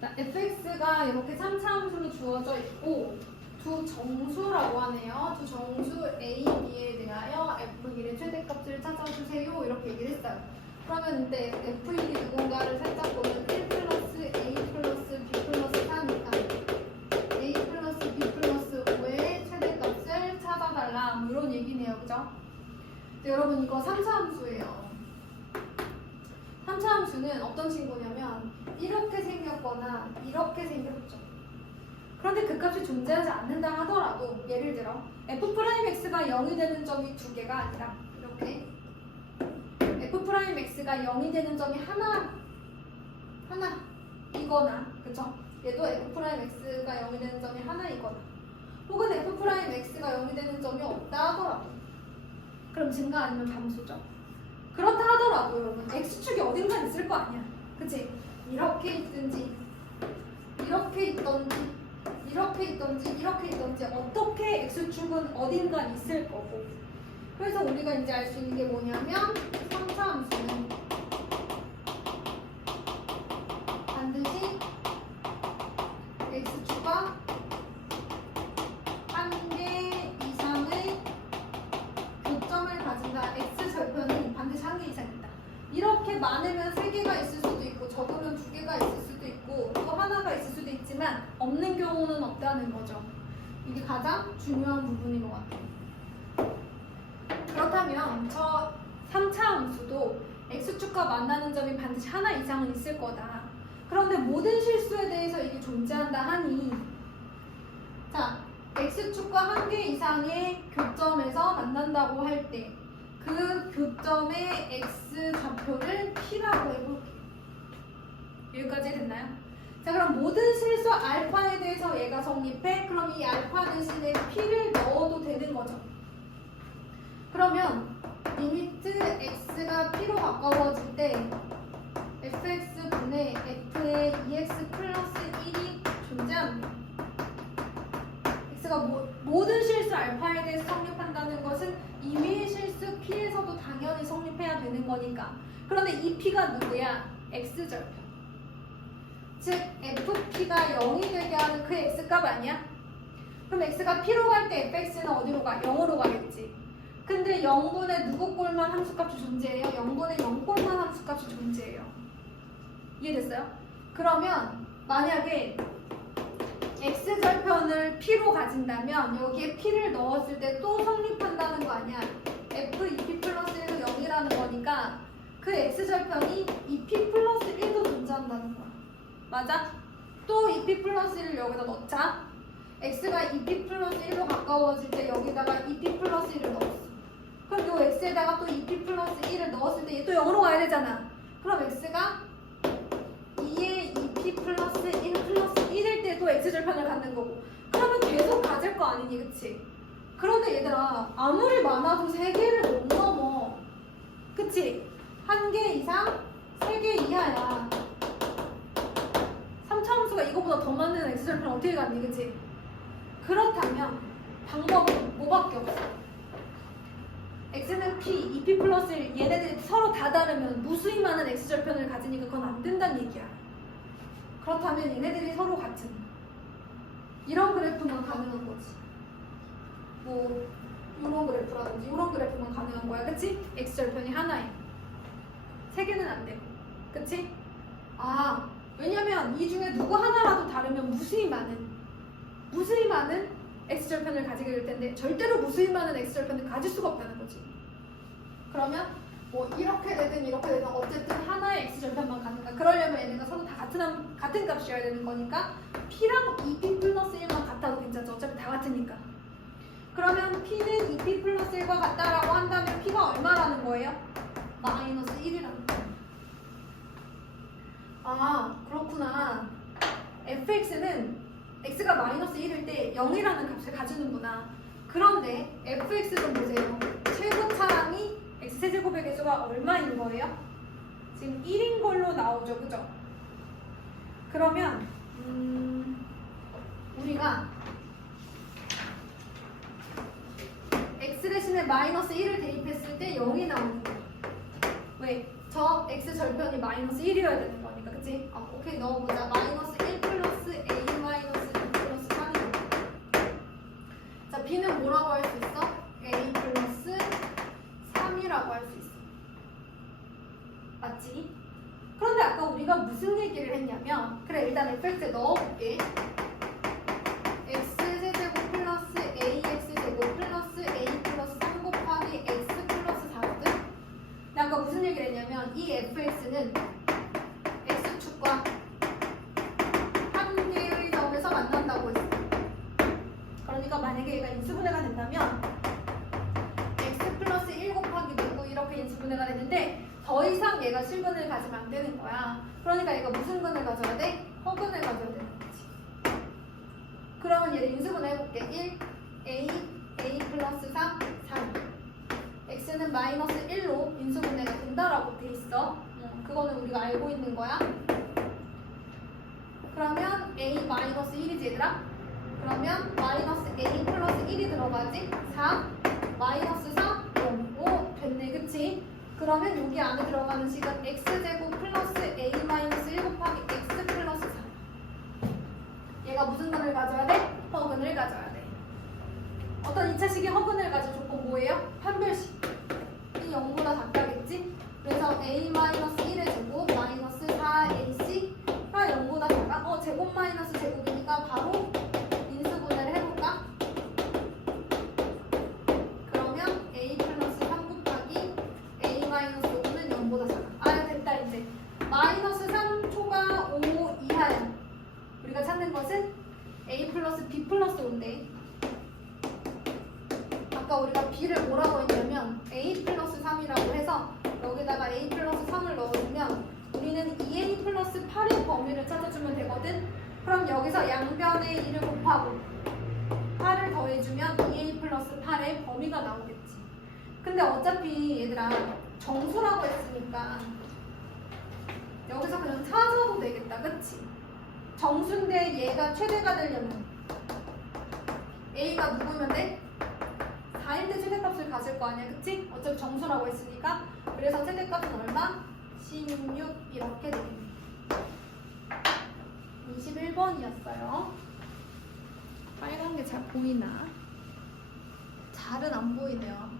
자, fx가 이렇게 3차 함수로 주어져 있고 두 정수라고 하네요. 두 정수 a, b에 대하여 f1의 최대값을 찾아주세요. 이렇게 얘기를 했어요. 그러면 이때 f1이 누군가를 살짝 보면 1 플러스 a 플러스 b 플러스 4니까 a 플러스 b 플러스 5의 최대값을 찾아달라. 뭐 이런 얘기네요. 그죠? 네, 여러분 이거 3차 함수예요. 3차 함수는 어떤 친구냐면 이렇게 생겼거나 이렇게 생겼죠. 그런데 그 값이 존재하지 않는다 하더라도 예를 들어 f'x가 0이 되는 점이 두 개가 아니라 이렇게 f'x가 0이 되는 점이 하나 이거나 그쵸? 얘도 f'x가 0이 되는 점이 하나이거나 혹은 f'x가 0이 되는 점이 없다 하더라도 그럼 증가 아니면 감소죠. 그렇다 하더라도 여러분 x축이 어딘가 있을 거 아니야. 그치? 이렇게 있든지 이렇게 있던지 이렇게 있던지 이렇게 있던지 어떻게 x축은 어딘가 있을 거고 그래서 우리가 이제 알 수 있는 게 뭐냐면 3차 함수는 반드시 x축과 한 개 이상의 교점을 가진다. x절편이 반드시 한 개 이상 있다. 이렇게 많으면 3개가 있을 수도 있고 적으면 2개가 있을 수도 있고 또 하나가 있을 수도 있지만 없는 경우는 없다는 거죠. 이게 가장 중요한 부분인 것 같아요. 그렇다면 저 3차 함수도 x축과 만나는 점이 반드시 하나 이상은 있을 거다. 그런데 모든 실수에 대해서 이게 존재한다 하니 자, x축과 한 개 이상의 교점에서 만난다고 할 때 그 교점의 x 좌표를 p라고 해볼게요. 여기까지 됐나요? 자, 그럼 모든 실수 알파에 대해서 얘가 성립해. 그럼 이 알파 대신에 p를 넣어도 되는 거죠. 그러면 리미트 x가 p로 가까워질 때 fx분의 f의 2x 플러스 1이 존재합니다. x가 모든 실수 알파에 대해서 성립한다는 것은 이미의 실수 p에서도 당연히 성립해야 되는 거니까. 그런데 이 p가 누구야? x절편. 즉 fp가 0이 되게 하는 그 x값 아니야? 그럼 x가 p로 갈 때 fx는 어디로 가? 0으로 가겠지. 근데 0분의 누구 꼴만 함수값이 존재해요? 0분의 0꼴만 함수값이 존재해요. 이해됐어요? 그러면 만약에 x절편을 p로 가진다면 여기에 p를 넣었을 때 또 성립한다는 거 아니야? f2p 플러스 1도 0이라는 거니까 그 x절편이 2p 플러스 1도 존재한다는 거야. 맞아? 또 2p 플러스 1을 여기다 넣자. x가 2p 플러스 1로 가까워질 때 여기다가 2p 플러스 1을 넣었어. 그럼 요 x에다가 또 2p 플러스 1을 넣었을 때 얘 또 0으로 가야 되잖아. 그럼 x가 2에 2p 플러스 1 플러스 1일 때 또 x절편을 갖는 거고 그러면 계속 가질 거 아니니 그치? 그런데 얘들아 아무리 많아도 3개를 못 넘어. 그치? 1개 이상 3개 이하야. 3차 함수가 이거보다 더 많은 x절편 어떻게 갖니 그치? 그렇다면 방법은 뭐밖에 없어. x는 p, 2p 플러스 1 얘네들이 서로 다 다르면 무수히 많은 x절편을 가지니까 그건 안 된다는 얘기야. 그렇다면 얘네들이 서로 같은 이런 그래프만 가능한 거지. 뭐 이런 그래프라든지 이런 그래프만 가능한 거야. 그치? x절편이 하나야. 3개는 안 되고. 그치? 아, 왜냐면 이 중에 누구 하나라도 다르면 무수히 많은 x절편을 가지게 될 텐데 절대로 무수히 많은 x절편을 가질 수가 없다는 거지. 그러면 뭐 이렇게 되든 이렇게 되든 어쨌든 하나의 x절편만 가능한. 그러려면 얘네가 서로 다 같은 값이어야 되는 거니까 p랑 2p 플러스 1만 같아도 괜찮죠. 어차피 다 같으니까. 그러면 p는 2p 플러스 1과 같다라고 한다면 p가 얼마라는 거예요? 마이너스 1이라는 거예요. 아, 그렇구나. fx는 x가 마이너스 1일 때 0이라는 값을 가지는구나. 그런데 fx 좀 보세요. 최고 차량이 x세제곱의 개수가 얼마인 거예요? 지금 1인 걸로 나오죠. 그죠? 그러면 우리가 x 대신에 마이너스 1을 대입했을 때 0이 나오는 거예요. 왜? 저 x절편이 마이너스 1이어야 되는 거니까. 그치? 오케이, 넣어보자. 마이너스 1 되냐면 그래 일단 fx에 넣어볼게. x세제곱 플러스 ax제곱 플러스 a 플러스 3 곱하기 x 플러스 4거든. 근데 아까 무슨 얘기를 했냐면 이 fx는 x축과 한 개의 점에서 만난다고 했어. 그러니까 만약에 얘가 인수분해가 된다면 x 플러스 1 곱하기 누구 이렇게 인수분해가 되는데 더 이상 얘가 실근을 가지면 안 되는 거야. 그러니까 얘가 무슨 근을 가져야 돼? 허근을 가져야 되는 거지. 그러면 얘를 인수분해 해볼게. 1, a 플러스 3, 3. x는 마이너스 1로 인수분해가 된다라고 돼 있어. 그거는 우리가 알고 있는 거야. 그러면 a 마이너스 1이지 얘들아? 그러면 마이너스 a 플러스 1이 들어가지? 4, 마이너스 4, 0. 오, 됐네, 그치? 그러면 여기 안에 들어가는 식은 x제곱 플러스 a 마이너스 1 곱하기 x 플러스 4. 얘가 무슨 근을 가져야 돼? 허근을 가져야 돼. 어떤 2차식이 허근을 가진 조건 뭐예요? 판별식. 이 0보다 작다겠지? 그래서 a 마이너스 1의 제곱 마이너스 4ac가 0보다 작아? 제곱 마이너스 제곱이니까 바로 인수분해를 해볼까? 그러면 a 플러스 3 곱하기 a 마이너스 5는 0보다 작아. 아 됐다 이제. 마이너스 3 초과 5 이하야. 우리가 찾는 것은 a 플러스 b 플러스 5인데 아까 우리가 b를 뭐라고 했냐면 a 플러스 3이라고 해서 여기다가 a 플러스 3을 넣어주면 우리는 2a 플러스 8의 범위를 찾아주면 되거든. 그럼 여기서 양변에 2를 곱하고 8을 더해주면 2a 플러스 8의 범위가 나오겠지. 근데 어차피 얘들아 정수라고 했으니까 여기서 그냥 찾아도 되겠다, 그치? 정수인데 얘가 최대가 되려면 a가 누구면 돼? 4인데 최대값을 가질 거 아니야, 그치? 어차피 정수라고 했으니까. 그래서 최대값은 얼마? 16 이렇게 되겠네. 21번이었어요. 빨간 게 잘 보이나? 잘은 안 보이네요.